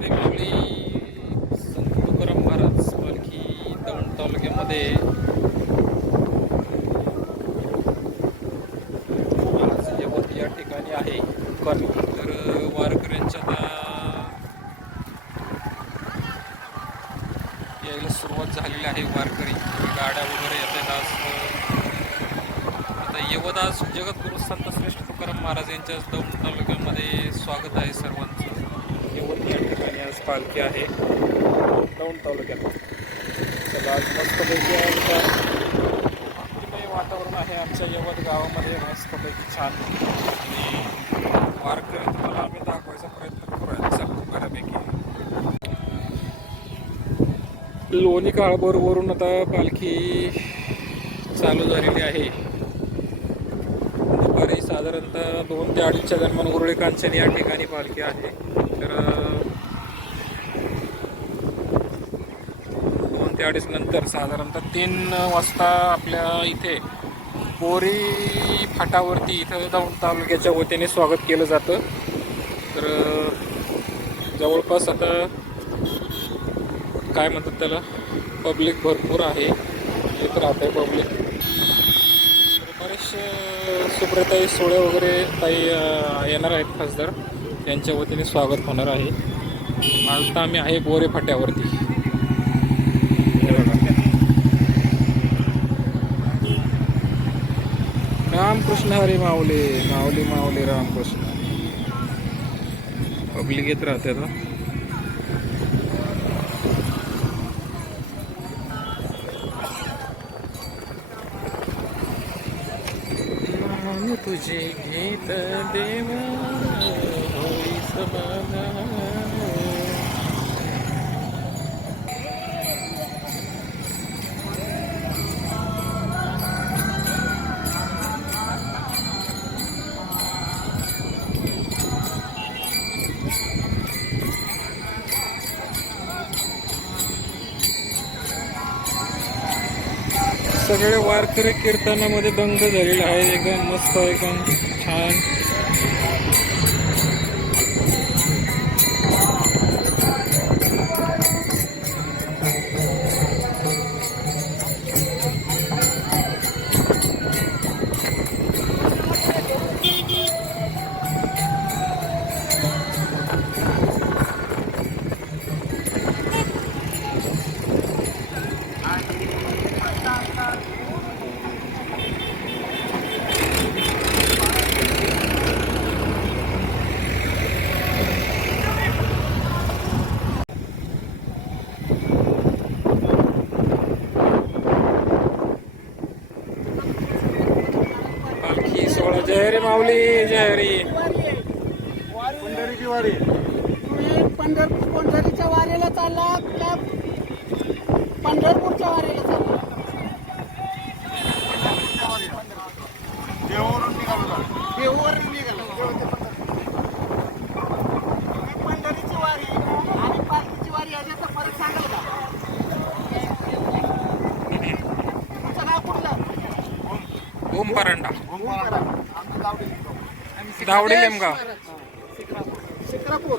जयहरी माऊली संत तुकाराम महाराज पालखी दौंड तालुक्यामध्ये आज यवत या ठिकाणी आहे. तर वारकऱ्यांच्या यायला सुरुवात झालेली आहे. वारकरी गाड्या वगैरे येतात आज. आता यवत आज जगद्गुरु संत श्रेष्ठ तुकाराम महाराज यांच्या दौंड तालुक्यामध्ये स्वागत आहे सर्वांचं यवत या ठिकाणी आज पालखी आहे. दौंड तालुक्यात. चला आज मस्तपैकी आहे वातावरण आहे आमच्या यवत गावामध्ये. मस्तपैकी छान. आणि वारकरी तुम्हाला आम्ही दाखवायचा प्रयत्न करूया. चला बऱ्यापैकी. लोणी काळभोरवरून आता पालखी चालू झालेली आहे. दुपारी साधारणतः दोन ते अडीचच्या दरम्यान उरळे कांचन या ठिकाणी पालखी आहे. तर अं, दोन ते अडीच नंतर साधारणतः तीन वाजता आपल्या इथे बोरी फाटावरती इथं जाऊन तालुक्याच्या वतीने स्वागत केलं जातं. तर जवळपास आता काय म्हणतात त्याला? पब्लिक भरपूर आहे. येत राहत आहे पब्लिक. बरेचसे सुब्रताई सोळे वगैरे ताई येणार आहेत खासदार. त्यांच्या वतीने स्वागत होणार आहे. आता आम्ही आहे बोरे फाट्यावरती. रामकृष्ण हरी. माऊली माऊली माऊली रामकृष्ण. पब्लिक येत राहते ना तुझे गीत देवा होई समाधान. सगळे वारकरी कीर्तनामध्ये दंग झालेले आहे एकदम मस्त एकदम छान. पालखी सोहळा जय हरी माऊली जय हरी पंढरीची वारी. तुम्ही पंढरपूर पंढरीच्या वारीला चाललात का पंढरपूरच्या वारीला चाललात? देवावरून निघालो. देहूवरून निघाला तुम्ही पंढरीची वारी आणि पालखीची वारी याच्याचा फरक सांगाल का तुमचं नाव कुठलं ओम परांडा. दावडी नेमका शिक्रापूर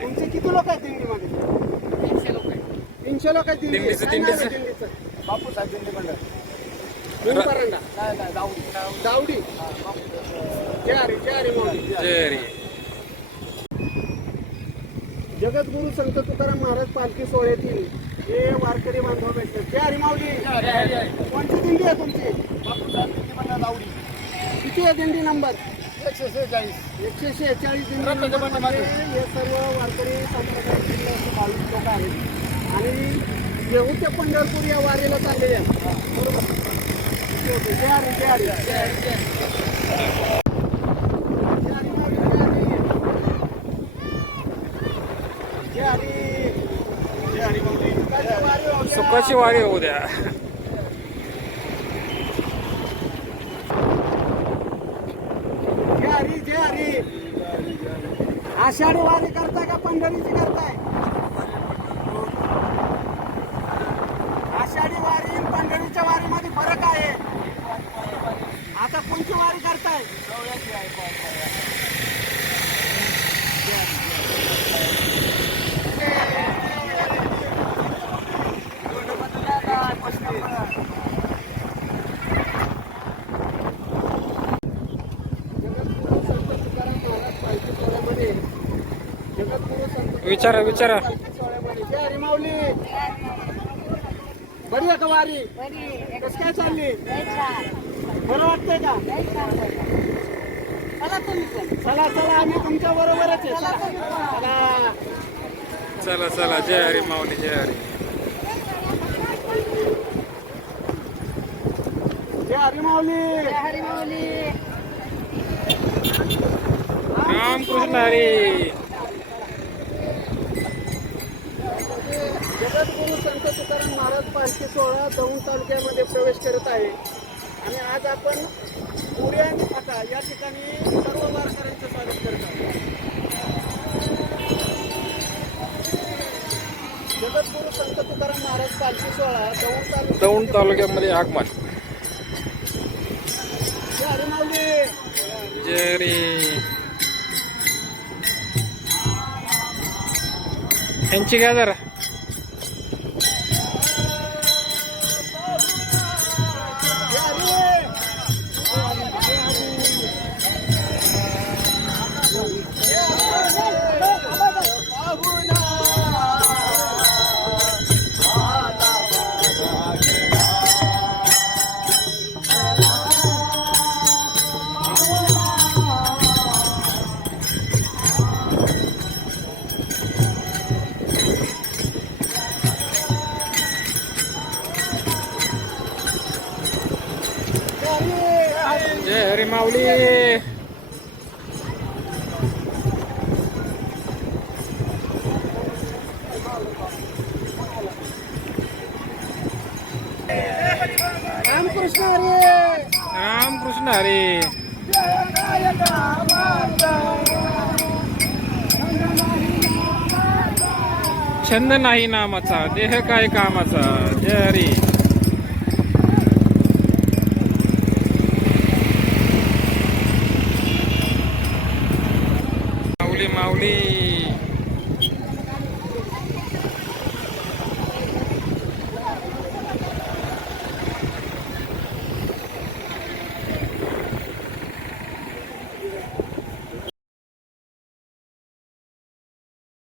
तुमचे किती लोक आहेत दिंडीमध्ये? तीनशे लोक आहेत. तीनशे लोक आहेत दिंडी दिंडीचं- दिंडीचं. बापू साहेब दिंडी मंडळ परांडा. नाही नाही गावडी दावडी. जय हरी जय हरी माऊली जय हरी. जगद्गुरु संत तुकाराम महाराज पालखी सोहळ्यातील हे वारकरी बांधव भेटले. जय हरी माऊली. कोणती दिंडी आहे तुमची? गावडी किती आहे दिंडी नंबर? एकशे सेहेचाळीस. एकशे शेहेचाळीस दिंडी नंबरमध्ये. हे सर्व वारकरी संप्रदायातील भाविक लोक आहेत. आणि देहू ते पंढरपूर या वारीला चाललेले आहेत. बरोबर. जय हरी जय हरी जय हरी जय हरी. जय हरी माऊली, जय हरी. जय हरी जय हरी माऊली सुखाची वारी हो वारी आषाढी वारी करताय का पंढरीची करताय? आषाढी वारी पंढरीच्या वारीमध्ये फरक आहे. आता कोणती वारी करताय आहे जगद्गुरु संत विचारा विचारा. हरी माऊली बरी आहे का वारी? कसं काय चालली? बरं वाटतंय का? चला चला आम्ही तुमच्या बरोबरच आहे. चला. चला चला. जय हरी माऊली जय हरी. जय हरी माऊली. रामकृष्ण हरी. जगद्गुरु संत तुकाराम महाराज पालखी सोहळा दौंड तालुक्यामध्ये प्रवेश करत आहे. आणि आज आपण पुढे आणि फाटा या ठिकाणी सर्व वारकऱ्यांचं स्वागत करत आहोत. जगद्गुरु संत तुकाराम महाराज पालखी सोहळा दौंड तालुक्या दौंड तालुक्यामध्ये आगमन यांची काय जरा? जय हरी माऊली. रामकृष्ण हरी. रामकृष्ण हरी. छंद नाही नामाचा देह काय कामाचा. जय हरी.